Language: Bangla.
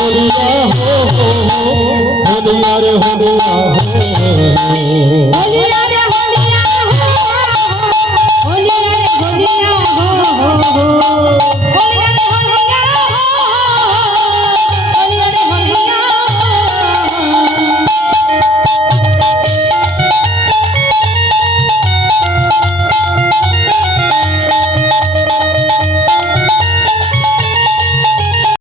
হরিয়া হো হরিয়া রে হরিয়া হো হরিয়া